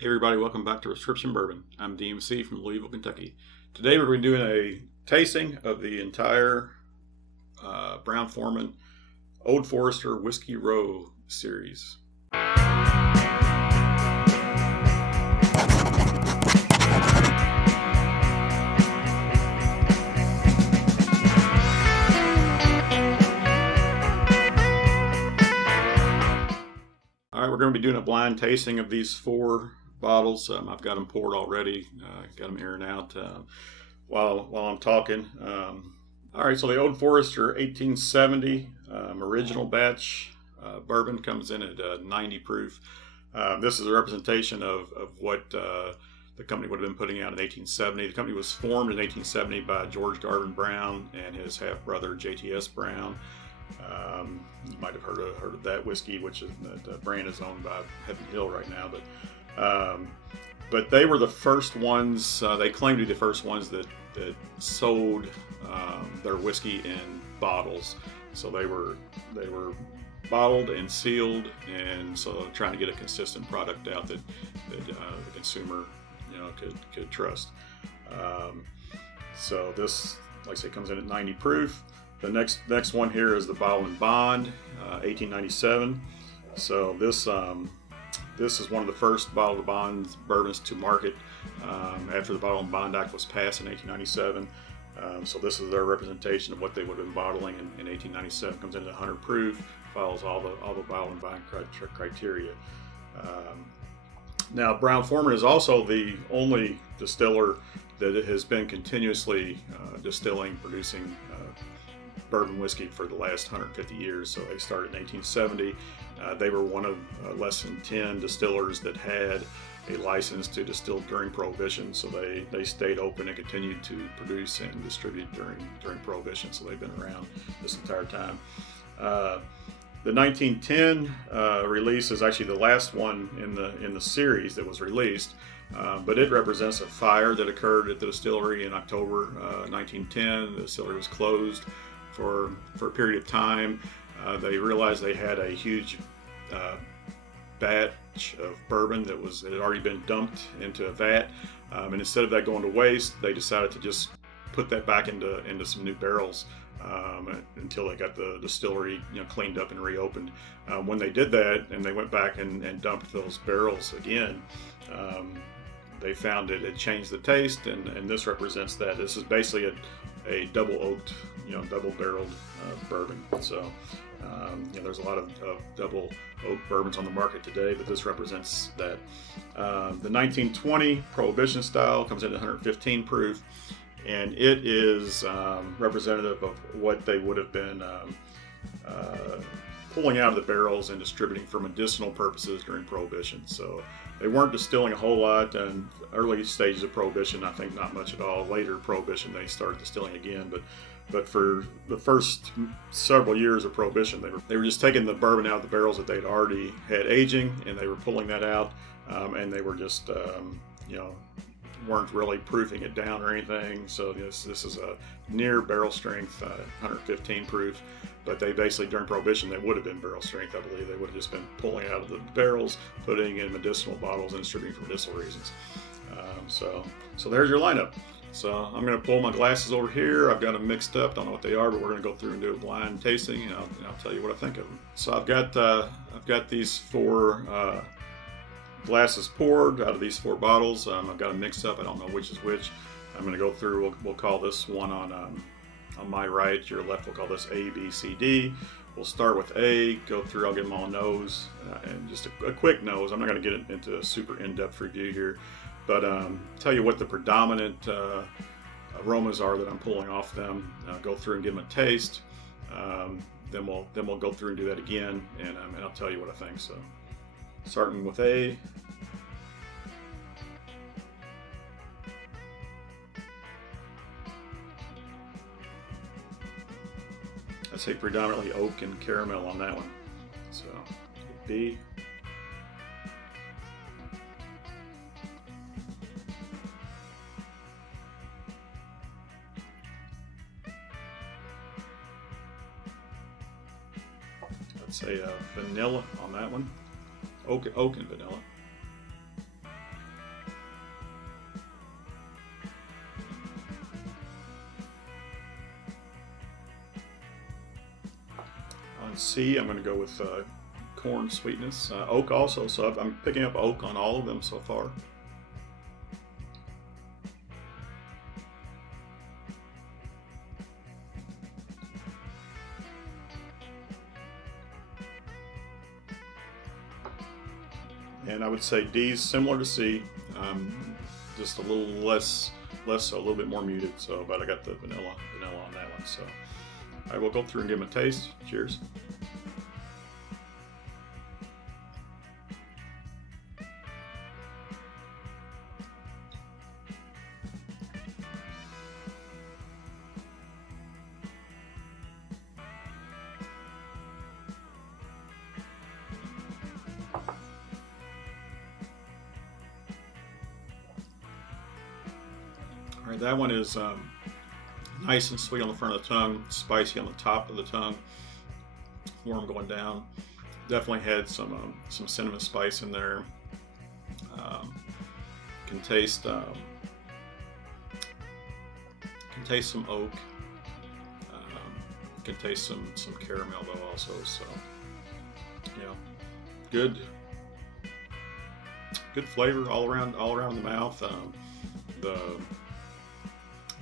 Hey everybody, welcome back to Prescription Bourbon. I'm DMC from Louisville, Kentucky. Today we're going to be doing a tasting of the entire Brown-Forman Old Forester Whiskey Row series. Alright, we're going to be doing a blind tasting of these four bottles. I've got them poured already. Got them airing out while I'm talking. All right, so the Old Forester 1870 original batch bourbon comes in at 90 proof. This is a representation of what the company would have been putting out in 1870. The company was formed in 1870 by George Garvin Brown and his half brother JTS Brown. You might have heard of that whiskey, which is that brand is owned by Heaven Hill right now, but they were the first ones. They claim to be the first ones that sold their whiskey in bottles. So they were bottled and sealed, and so trying to get a consistent product out that the consumer could trust. So this, like I say, comes in at 90 proof. The next one here is the Bottle and Bond, 1897. So this is one of the first Bottle and Bond bourbons to market after the Bottle and Bond Act was passed in 1897. So this is their representation of what they would have been bottling in 1897. Comes in at 100 proof, follows all the Bottle and Bond criteria. Now, Brown-Forman is also the only distiller that has been continuously producing bourbon whiskey for the last 150 years. So they started in 1870. They were one of less than 10 distillers that had a license to distill during Prohibition. So they stayed open and continued to produce and distribute during Prohibition. So they've been around this entire time. The 1910 release is actually the last one in the series that was released, but it represents a fire that occurred at the distillery in October 1910. The distillery was closed for a period of time. They realized they had a huge batch of bourbon that had already been dumped into a vat, and instead of that going to waste, they decided to just put that back into some new barrels until they got the distillery cleaned up and reopened. When they did that and they went back and dumped those barrels again, they found it changed the taste, and this represents that. This is basically a double oaked, double barreled bourbon. So there's a lot of double oak bourbons on the market today, but this represents that. The 1920 Prohibition Style comes in at 115 proof, and it is representative of what they would have been pulling out of the barrels and distributing for medicinal purposes during Prohibition. So they weren't distilling a whole lot in early stages of Prohibition. I think not much at all. Later Prohibition, they started distilling again, but for the first several years of Prohibition, they were just taking the bourbon out of the barrels that they'd already had aging, and they were pulling that out, and they were just weren't really proofing it down or anything. So this is a near barrel strength, 115 proof. But they basically, during Prohibition, they would have been barrel strength. I believe they would have just been pulling out of the barrels, putting in medicinal bottles, and distributing for medicinal reasons. So there's your lineup. So I'm going to pull my glasses over here. I've got them mixed up. Don't know what they are, but we're going to go through and do a blind tasting, and I'll tell you what I think of them. So I've got these four glasses poured out of these four bottles. I've got them mixed up. I don't know which is which. I'm going to go through. We'll call this one on my right. Your left, we'll call this A, B, C, D. We'll start with A, go through. I'll give them all a nose, and just a quick nose. I'm not going to get into a super in-depth review here, but tell you what the predominant aromas are that I'm pulling off them. Go through and give them a taste. Then we'll go through and do that again, and I'll tell you what I think. So, starting with A. I'd say predominantly oak and caramel on that one. So, B. I'd say vanilla on that one. Oak and vanilla. C, I'm going to go with corn sweetness. Oak also, so I'm picking up oak on all of them so far. And I would say D is similar to C, just a little less so, a little bit more muted. So, but I got the vanilla on that one. So, I will go through and give them a taste. Cheers. All right, that one is nice and sweet on the front of the tongue, spicy on the top of the tongue, warm going down. Definitely had some cinnamon spice in there. Can taste some oak. Can taste some caramel though also. So yeah, good flavor all around the mouth.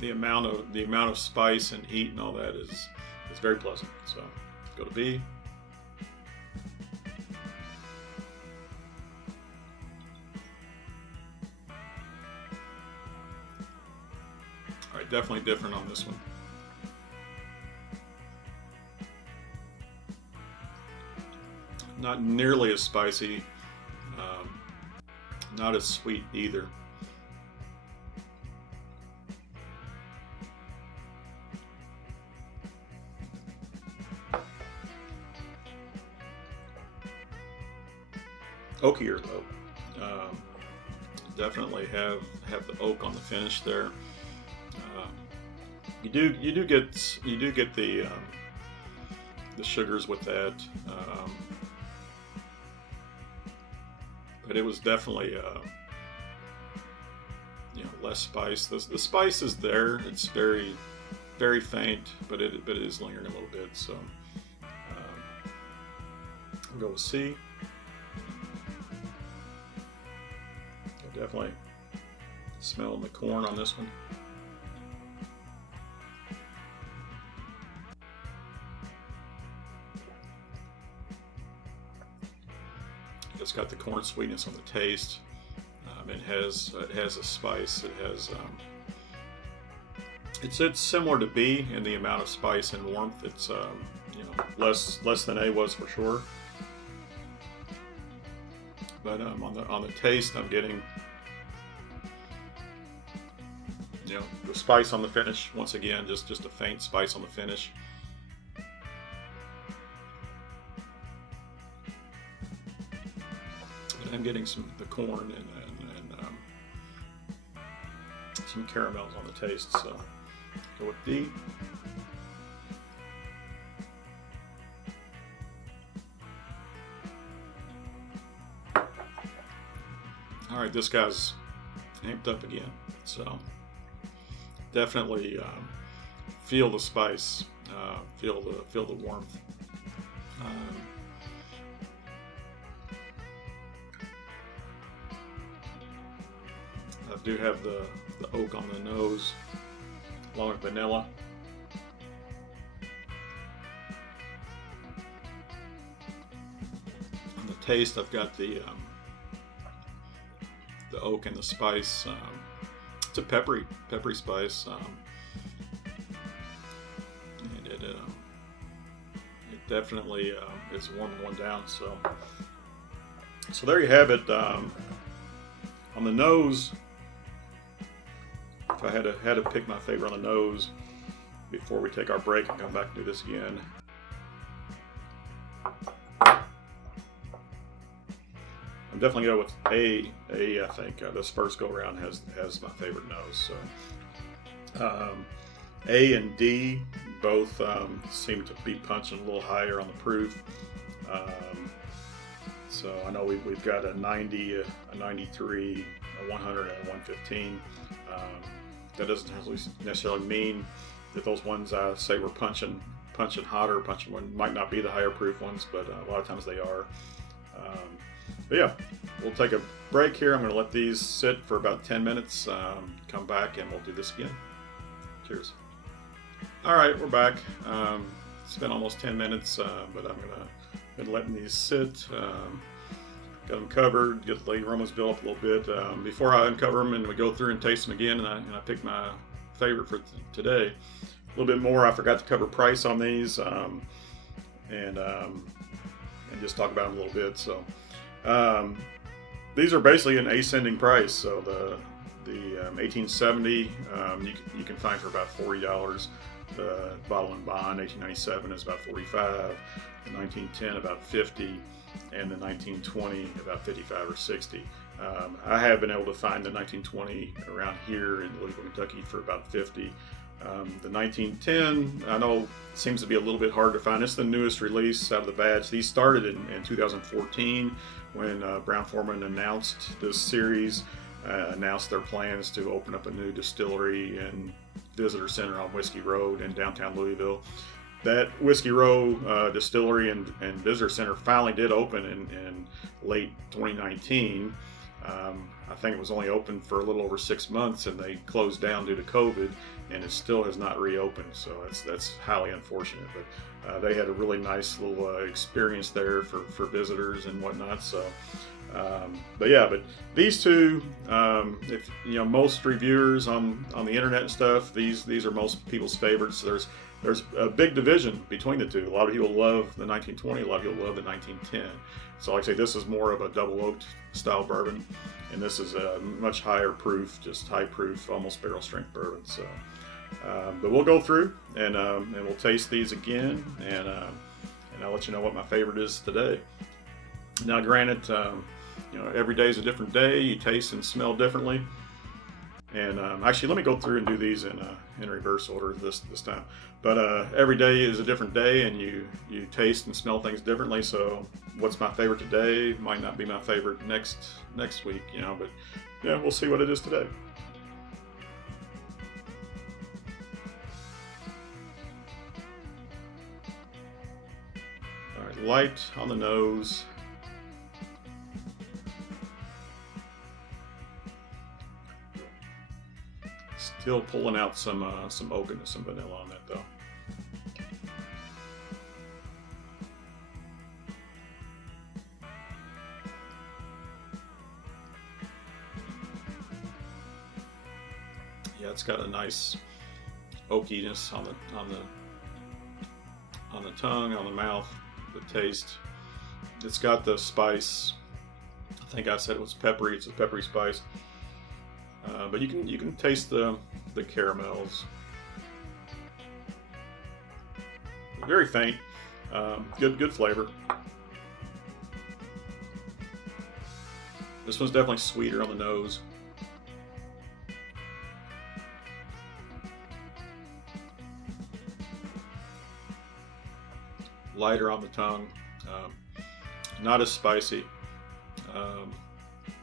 The amount of spice and heat and all that is very pleasant. So go to B. All right, definitely different on this one. Not nearly as spicy, not as sweet either. Oakier though. Definitely have the oak on the finish there. You do get the sugars with that, but it was definitely less spice. The spice is there. It's very faint, but it is lingering a little bit. So I'll go with C. Definitely smelling the corn on this one. It's got the corn sweetness on the taste. It has a spice. It has it's similar to B in the amount of spice and warmth. It's less than A was for sure. But on the taste, I'm getting the spice on the finish. Once again, just a faint spice on the finish. But I'm getting the corn and some caramels on the taste. So go with D. All right, this guy's amped up again, so definitely feel the spice, feel the warmth. I do have the oak on the nose, along with vanilla. On the taste, I've got the oak and the spice. It's a peppery spice, and it definitely is warming one down. So there you have it. On the nose, if I had to pick my favorite on the nose before we take our break and come back and do this again, I'm definitely going with A. I think this first go around has my favorite nose. So A and D both seem to be punching a little higher on the proof. So I know we've got a 90, a 93, a 100, and a 115. That doesn't necessarily mean that those ones I say we're punching punching hotter. Punching one might not be the higher proof ones, but a lot of times they are. But yeah, we'll take a break here. I'm going to let these sit for about 10 minutes. Come back and we'll do this again. Cheers. All right, we're back. It's been almost 10 minutes, but been letting these sit. Got them covered, get the aromas built up a little bit. Before I uncover them and we go through and taste them again, and I pick my favorite for today. A little bit more. I forgot to cover price on these, and just talk about them a little bit. So these are basically an ascending price. So the 1870 you can find for about $40. The bottle and bond 1897 is about $45. The 1910 about $50. And the 1920 about $55 or $60. I have been able to find the 1920 around here in Louisville, Kentucky for about $50. The 1910 I know seems to be a little bit hard to find. It's the newest release out of the batch. These started in 2014 when Brown-Forman announced this series, announced their plans to open up a new distillery and visitor center on Whiskey Road in downtown Louisville. That Whiskey Row distillery and visitor center finally did open in late 2019. I think it was only open for a little over 6 months, and they closed down due to COVID, and it still has not reopened. So that's highly unfortunate. But they had a really nice little experience there for visitors and whatnot. So, but these two, if most reviewers on the internet and stuff, these are most people's favorites. There's a big division between the two. A lot of people love the 1920, a lot of people love the 1910. So like I say, this is more of a double oaked style bourbon, and this is a much higher proof, just high proof, almost barrel strength bourbon. So, but we'll go through and we'll taste these again, and I'll let you know what my favorite is today. Now, granted, every day is a different day. You taste and smell differently. And actually, let me go through and do these in reverse order this time. But every day is a different day, and you taste and smell things differently. So what's my favorite today might not be my favorite next week, But yeah, we'll see what it is today. All right, light on the nose. Still pulling out some oak and some vanilla on that though. Yeah, it's got a nice oakiness on the tongue, on the mouth, the taste. It's got the spice. I think I said it was peppery. It's a peppery spice. But you can taste the caramels. Very faint. Good flavor. This one's definitely sweeter on the nose. Lighter on the tongue. Not as spicy.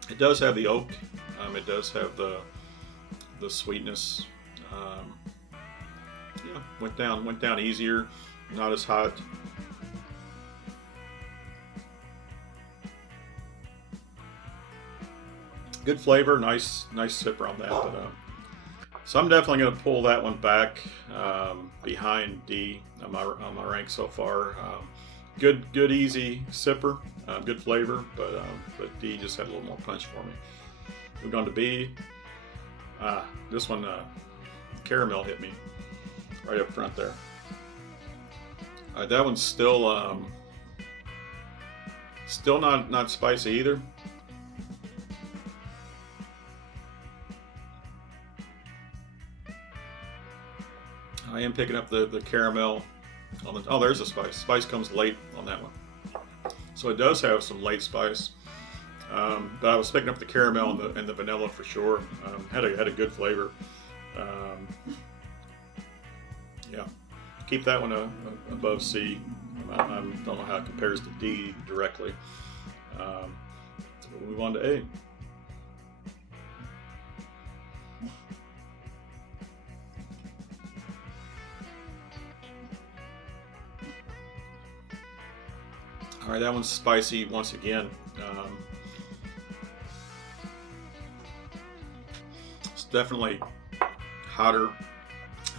It does have the oak. It does have the sweetness. Went down easier, not as hot. Good flavor, nice sipper on that. But so I'm definitely going to pull that one back behind D on my rank so far. Good easy sipper, good flavor, but D just had a little more punch for me. We're going to B. This one, caramel hit me right up front there. That one's still not spicy either. I am picking up the caramel on the. Oh, there's the spice. Spice comes late on that one, so it does have some late spice. But I was picking up the caramel and the vanilla for sure. Had a good flavor. Yeah, keep that one above C. I don't know how it compares to D directly. We'll move on to A. All right, that one's spicy once again. It's definitely hotter,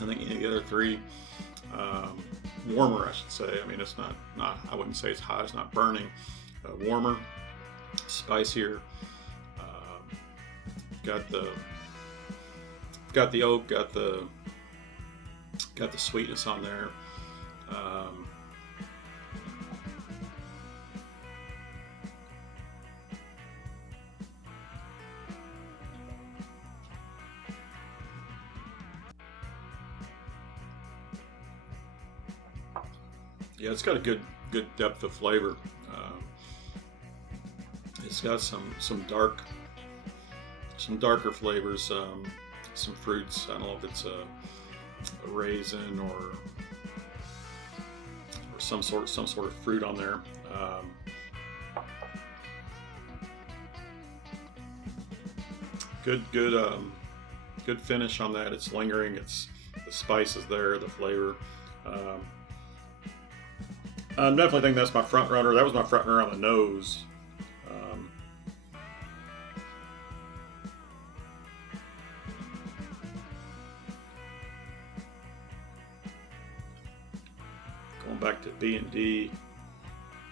I think, any of the other three. Warmer, I should say. I mean, it's not. I wouldn't say it's hot. It's not burning. Warmer, spicier. Got the oak. Got the sweetness on there. Yeah, it's got a good depth of flavor. It's got some darker flavors, some fruits. I don't know if it's a raisin or some sort of fruit on there. Good finish on that. It's lingering. The spice is there. The flavor. I definitely think that's my front runner. That was my front runner on the nose. Going back to B and D,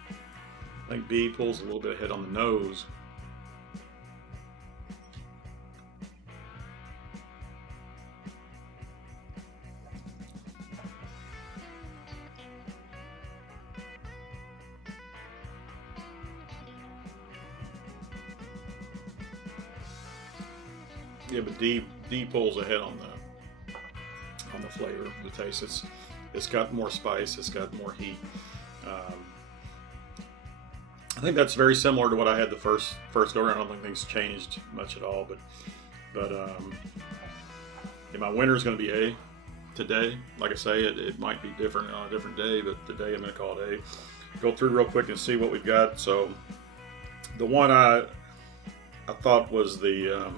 I think B pulls a little bit ahead on the nose. Yeah, but D pulls ahead on the flavor, the taste. It's got more spice. It's got more heat. I think that's very similar to what I had the first go around. I don't think things changed much at all. But yeah, my winner is going to be A today. Like I say, it might be different on a different day, but today I'm going to call it A. Go through real quick and see what we've got. So the one I thought was the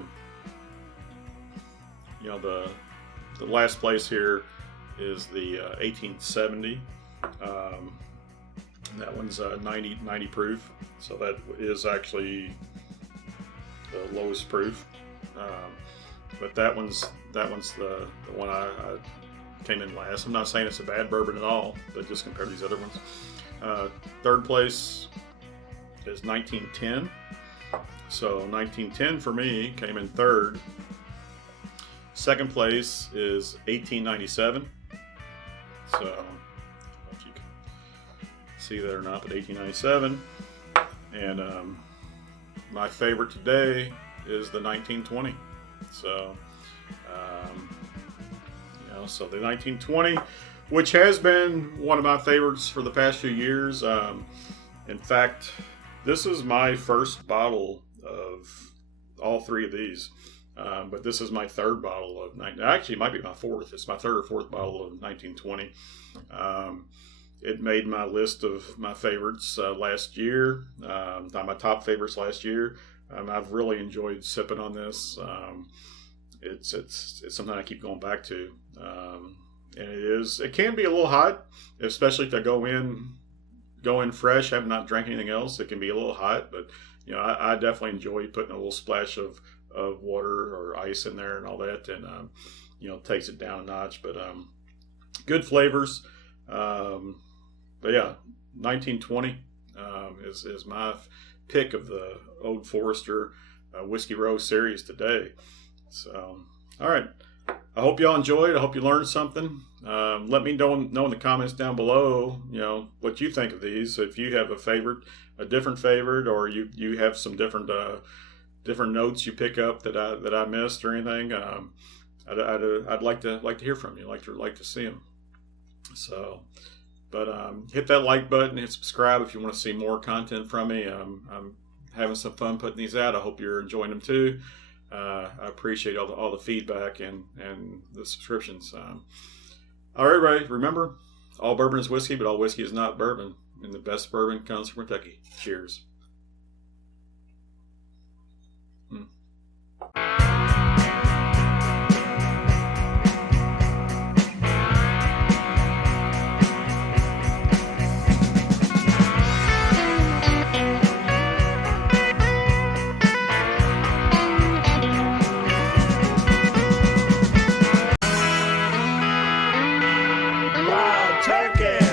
the last place here is the 1870. That one's 90 proof, so that is actually the lowest proof. But that one's the one I came in last. I'm not saying it's a bad bourbon at all, but just compare to these other ones. Third place is 1910. So 1910 for me came in third. Second place is 1897. So, I don't know if you can see that or not, but 1897. And my favorite today is the 1920. So, so the 1920, which has been one of my favorites for the past few years. In fact, this is my first bottle of all three of these. But this is my third bottle of actually it might be my fourth. It's my third or fourth bottle of 1920. It made my list of my favorites last year. My top favorites last year. I've really enjoyed sipping on this. It's something I keep going back to, and it can be a little hot, especially if I go in fresh, have not drank anything else. It can be a little hot, but I definitely enjoy putting a little splash of water or ice in there and all that, and takes it down a notch. But good flavors. But yeah, 1920 is my pick of the Old Forester Whiskey Row series today. So, all right. I hope y'all enjoyed. I hope you learned something. Let me know in the comments down below, what you think of these. If you have a different favorite, or you have some different notes you pick up that I missed or anything. I'd like to hear from you. Like to see them. So, but hit that like button, hit subscribe if you want to see more content from me. I'm having some fun putting these out. I hope you're enjoying them too. I appreciate all the feedback and the subscriptions. All right, everybody, remember, all bourbon is whiskey, but all whiskey is not bourbon. And the best bourbon comes from Kentucky. Cheers. turkey.